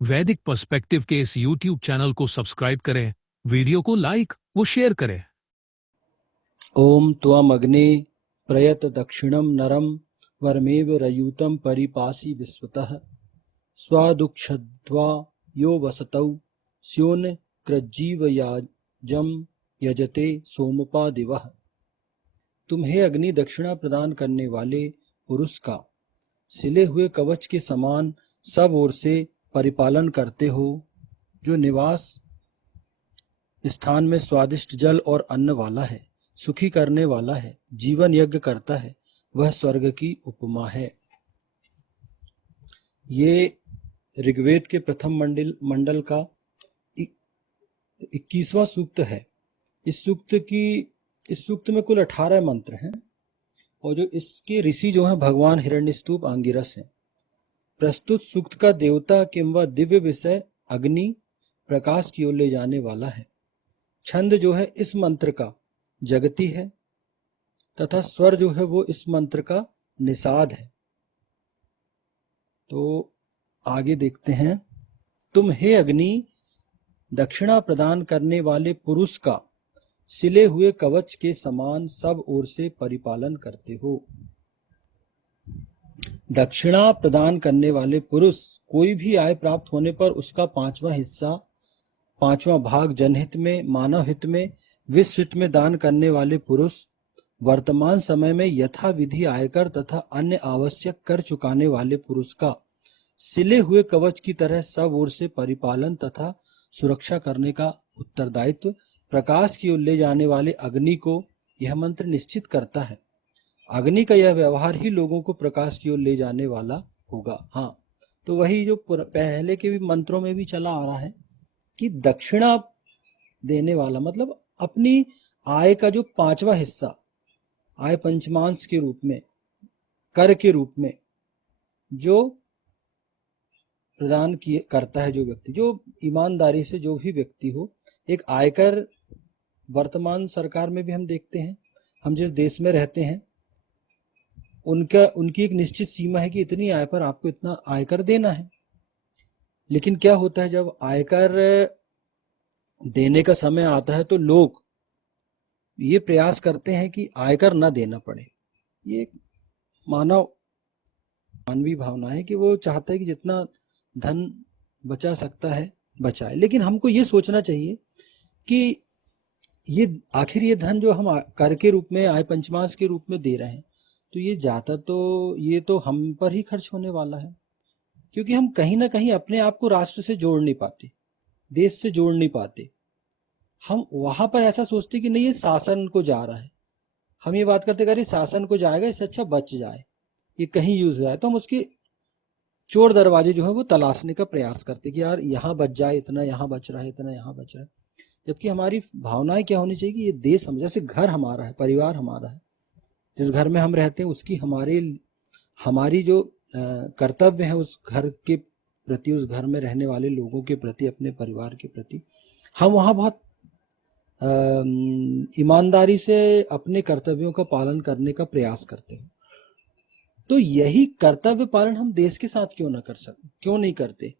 वैदिक पर्सपेक्टिव के इस YouTube चैनल को सब्सक्राइब करें, वीडियो को लाइक व शेयर करें। ओम त्वम अग्ने प्रयत दक्षिणम नरम वरमेव रयूतम परिपासी विश्वतः स्वादुक्षध्वा यो वसतौ स्योन कृज्जीवयाजम यजते सोमपा दिवः। तुम्हें अग्नि दक्षिणा प्रदान करने वाले पुरुष का सिले हुए कवच के समान सब ओर से परिपालन करते हो, जो निवास स्थान में स्वादिष्ट जल और अन्न वाला है, सुखी करने वाला है, जीवन यज्ञ करता है, वह स्वर्ग की उपमा है। ये ऋग्वेद के प्रथम मंडल का 21वां सूक्त है। इस सूक्त में कुल 18 मंत्र हैं और जो इसके ऋषि जो हैं भगवान हिरण्यस्तुप आंगिरस हैं। प्रस्तुत सूक्त का देवता किंवा दिव्य विषय अग्नि प्रकाश की ओर ले जाने वाला है। छंद जो है इस मंत्र का जगती है तथा स्वर जो है वो इस मंत्र का निषाद है। तो आगे देखते हैं। तुम हे अग्नि दक्षिणा प्रदान करने वाले पुरुष का सिले हुए कवच के समान सब ओर से परिपालन करते हो। दक्षिणा प्रदान करने वाले पुरुष कोई भी आय प्राप्त होने पर उसका 5वां भाग जनहित में, मानव हित में, विश्व हित में दान करने वाले पुरुष वर्तमान समय में यथा विधि आयकर तथा अन्य आवश्यक कर चुकाने वाले पुरुष का सिले हुए कवच की तरह सब ओर से परिपालन तथा सुरक्षा करने का उत्तरदायित्व प्रकाश की ओर ले जाने वाले अग्नि को यह मंत्र निश्चित करता है। अग्नि का यह व्यवहार ही लोगों को प्रकाश की ओर ले जाने वाला होगा। हाँ, तो वही जो पहले के भी मंत्रों में भी चला आ रहा है कि दक्षिणा देने वाला मतलब अपनी आय का जो 5वां हिस्सा आय पंचमांश के रूप में, कर के रूप में जो प्रदान करता है, जो व्यक्ति, जो ईमानदारी से जो भी व्यक्ति हो, एक आयकर वर्तमान सरकार में भी हम देखते हैं, हम जिस देश में रहते हैं उनकी एक निश्चित सीमा है कि इतनी आय पर आपको इतना आयकर देना है। लेकिन क्या होता है जब आयकर देने का समय आता है तो लोग ये प्रयास करते हैं कि आयकर ना देना पड़े। ये मानवीय भावना है कि वो चाहता है कि जितना धन बचा सकता है बचाए। लेकिन हमको ये सोचना चाहिए कि ये आखिर ये धन जो हम कर के रूप में, आय पंचमांश के रूप में दे रहे हैं, तो ये जाता तो ये तो हम पर ही खर्च होने वाला है, क्योंकि हम कहीं ना कहीं अपने आप को राष्ट्र से जोड़ नहीं पाते, देश से जोड़ नहीं पाते। हम वहां पर ऐसा सोचते कि नहीं ये शासन को जा रहा है, हम ये बात करते अरे शासन को जाएगा, इससे अच्छा बच जाए, ये कहीं यूज हो जाए, तो हम उसके चोर दरवाजे जो है वो तलाशने का प्रयास करते कि यार यहाँ बच जाए, इतना यहाँ बच रहा है, इतना यहाँ बच रहा है। जबकि हमारी भावनाएं क्या होनी चाहिए कि ये देश हम, जैसे घर हमारा है, परिवार हमारा है, जिस घर में हम रहते हैं उसकी हमारी जो कर्तव्य है उस घर के प्रति, उस घर में रहने वाले लोगों के प्रति, अपने परिवार के प्रति, हम वहाँ बहुत ईमानदारी से अपने कर्तव्यों का पालन करने का प्रयास करते हैं। तो यही कर्तव्य पालन हम देश के साथ क्यों नहीं करते?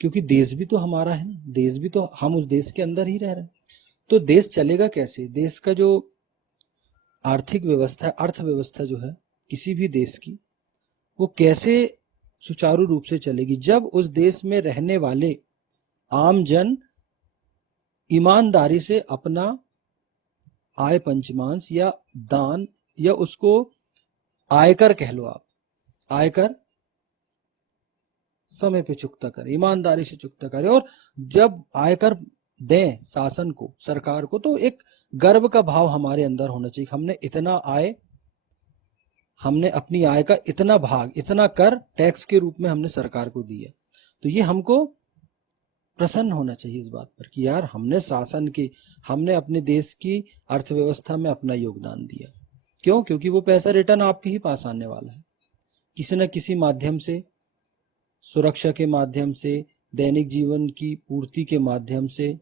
क्योंकि देश भी तो हमारा है ना, देश भी तो, हम उस देश के अंदर ही रह रहे हैं। तो देश चलेगा कैसे? देश का जो आर्थिक व्यवस्था, अर्थव्यवस्था जो है किसी भी देश की, वो कैसे सुचारू रूप से चलेगी जब उस देश में रहने वाले आम जन ईमानदारी से अपना आय पंचमांश या दान, या उसको आयकर कह लो आप, आयकर समय पे चुकता करे, ईमानदारी से चुकता करे। और जब आयकर दें शासन को, सरकार को, तो एक गर्व का भाव हमारे अंदर होना चाहिए। हमने अपनी आय का इतना भाग, इतना कर टैक्स के रूप में हमने सरकार को दिया, तो ये हमको प्रसन्न होना चाहिए इस बात पर कि यार हमने अपने देश की अर्थव्यवस्था में अपना योगदान दिया। क्यों? क्योंकि वो पैसा रिटर्न आपके ही पास आने वाला है, किसी न किसी माध्यम से, सुरक्षा के माध्यम से, दैनिक जीवन की पूर्ति के माध्यम से,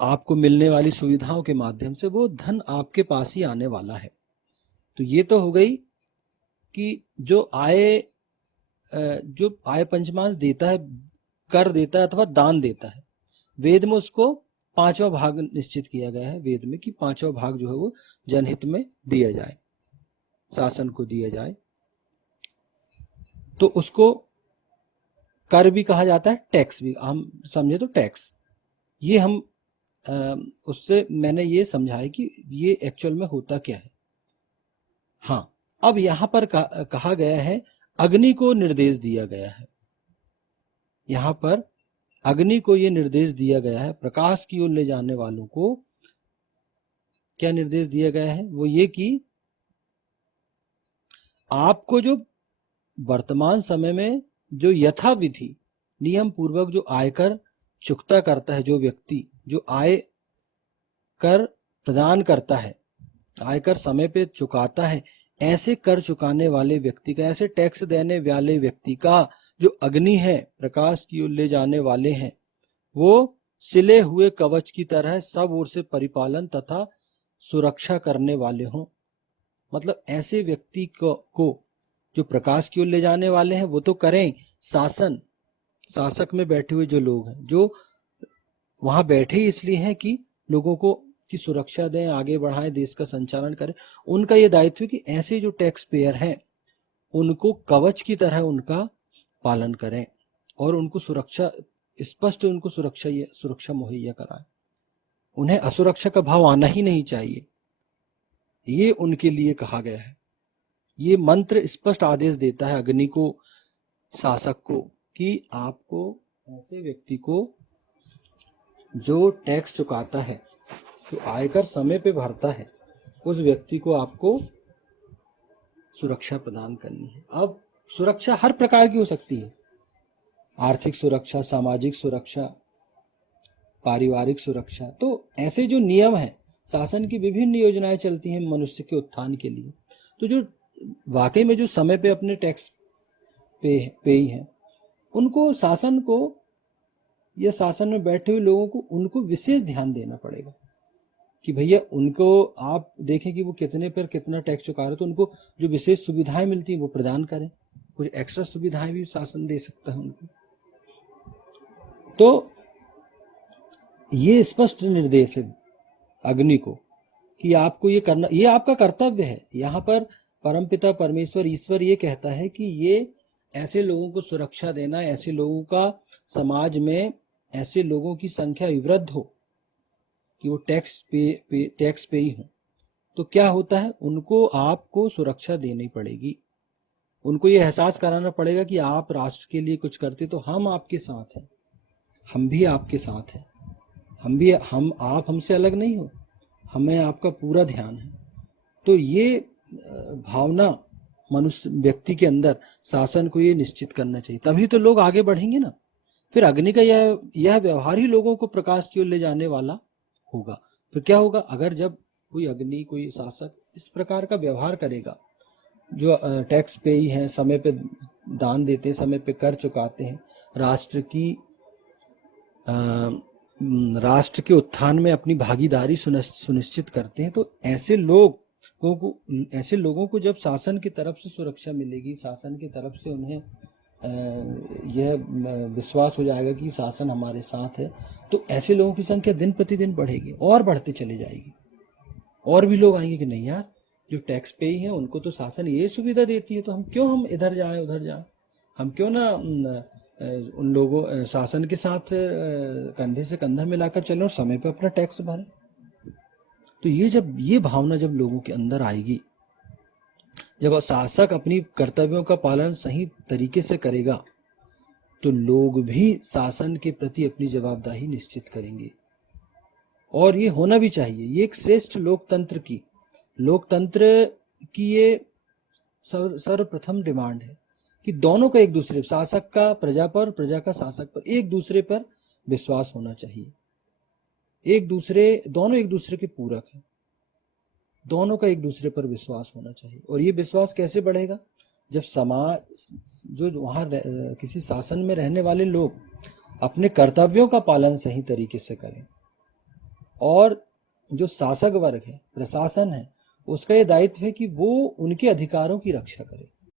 आपको मिलने वाली सुविधाओं के माध्यम से वो धन आपके पास ही आने वाला है। तो ये तो हो गई कि जो आय जो आय पंचमांश देता है, कर देता है अथवा दान देता है, वेद में उसको 5वां भाग निश्चित किया गया है वेद में कि 5वां भाग जो है वो जनहित में दिया जाए, शासन को दिया जाए। तो उसको कर भी कहा जाता है, टैक्स भी, हम समझे तो टैक्स। ये हम उससे मैंने ये समझा है कि ये एक्चुअल में होता क्या है। हाँ, अब यहां पर कहा गया है, अग्नि को निर्देश दिया गया है, यहां पर अग्नि को ये निर्देश दिया गया है, प्रकाश की ओर ले जाने वालों को क्या निर्देश दिया गया है, वो ये कि आपको जो वर्तमान समय में जो यथाविधि नियम पूर्वक जो आयकर चुकता करता है, जो व्यक्ति जो आय कर प्रदान करता है, आयकर समय पे चुकाता है, ऐसे कर चुकाने वाले व्यक्ति का, ऐसे टैक्स देने वाले व्यक्ति का जो अग्नि है, प्रकाश की ओर ले जाने वाले हैं, वो सिले हुए कवच की तरह सब ओर से परिपालन तथा सुरक्षा करने वाले हों। मतलब ऐसे व्यक्ति को जो प्रकाश की ओर ले जाने वाले हैं वो तो करें, शासन, शासक में बैठे हुए जो लोग हैं, जो वहां बैठे इसलिए हैं कि लोगों को की सुरक्षा दें, आगे बढ़ाएं, देश का संचालन करें, उनका ये दायित्व है कि ऐसे जो टैक्स पेयर हैं उनको कवच की तरह उनका पालन करें और उनको सुरक्षा, स्पष्ट उनको सुरक्षा मुहैया कराएं। उन्हें असुरक्षा का भाव आना ही नहीं चाहिए, ये उनके लिए कहा गया है। ये मंत्र स्पष्ट आदेश देता है अग्नि को, शासक को, कि आपको ऐसे व्यक्ति को जो टैक्स चुकाता है, जो आयकर समय पे भरता है, उस व्यक्ति को आपको सुरक्षा प्रदान करनी है। अब सुरक्षा हर प्रकार की हो सकती है, आर्थिक सुरक्षा, सामाजिक सुरक्षा, पारिवारिक सुरक्षा। तो ऐसे जो नियम हैं, शासन की विभिन्न योजनाएं चलती हैं मनुष्य के उत्थान के लिए। तो जो वाकई में जो समय पे अपने टैक्स पेई हैं, उनको, शासन को या शासन में बैठे हुए लोगों को, उनको विशेष ध्यान देना पड़ेगा कि भैया उनको आप देखें कि वो कितने पर कितना टैक्स चुका रहे, तो उनको जो विशेष सुविधाएं मिलती हैं वो प्रदान करें। कुछ एक्स्ट्रा सुविधाएं भी शासन दे सकता है उनको। तो ये स्पष्ट निर्देश है अग्नि को कि आपको ये करना, ये आपका कर्तव्य है। यहाँ पर परमपिता परमेश्वर ईश्वर ये कहता है कि ये ऐसे लोगों को सुरक्षा देना, ऐसे लोगों का समाज में ऐसे लोगों की संख्या विवृद्ध हो कि वो टैक्स पे ही हो। तो क्या होता है, उनको आपको सुरक्षा देनी पड़ेगी, उनको ये एहसास कराना पड़ेगा कि आप राष्ट्र के लिए कुछ करते तो हम आपके साथ हैं, हम भी आपके साथ हैं, आप हमसे अलग नहीं हो, हमें आपका पूरा ध्यान है। तो ये भावना मनुष्य व्यक्ति के अंदर शासन को ये निश्चित करना चाहिए, तभी तो लोग आगे बढ़ेंगे ना। फिर अग्नि का यह व्यवहार ही लोगों को प्रकाश की ओर ले जाने वाला होगा। फिर क्या होगा, अगर जब कोई अग्नि, कोई शासक इस प्रकार का व्यवहार करेगा, जो टैक्स पे ही हैं, समय पे दान देते हैं, समय पे कर चुकाते हैं, राष्ट्र के उत्थान में अपनी भागीदारी सुनिश्चित करते हैं, तो ऐसे लोगों को जब शासन की तरफ से सुरक्षा मिलेगी, शासन की तरफ से उन्हें यह विश्वास हो जाएगा कि शासन हमारे साथ है, तो ऐसे लोगों की संख्या दिन प्रतिदिन बढ़ेगी और बढ़ती चली जाएगी। और भी लोग आएंगे कि नहीं यार, जो टैक्स पे ही हैं उनको तो शासन ये सुविधा देती है, तो हम इधर जाएं उधर जाएं, हम क्यों ना उन लोगों शासन के साथ कंधे से कंधा मिलाकर चलें और समय पे अपना टैक्स भरें। तो ये भावना जब लोगों के अंदर आएगी, जब शासक अपनी कर्तव्यों का पालन सही तरीके से करेगा, तो लोग भी शासन के प्रति अपनी जवाबदेही निश्चित करेंगे। और ये होना भी चाहिए। ये एक श्रेष्ठ लोकतंत्र की ये सर्वप्रथम डिमांड है कि दोनों का एक दूसरे, शासक का प्रजा पर, प्रजा का शासक पर, एक दूसरे पर विश्वास होना चाहिए। दोनों एक दूसरे के पूरक हैं, दोनों का एक दूसरे पर विश्वास होना चाहिए। और ये विश्वास कैसे बढ़ेगा, जब समाज, जो वहां किसी शासन में रहने वाले लोग अपने कर्तव्यों का पालन सही तरीके से करें, और जो शासक वर्ग है, प्रशासन है, उसका ये दायित्व है कि वो उनके अधिकारों की रक्षा करे।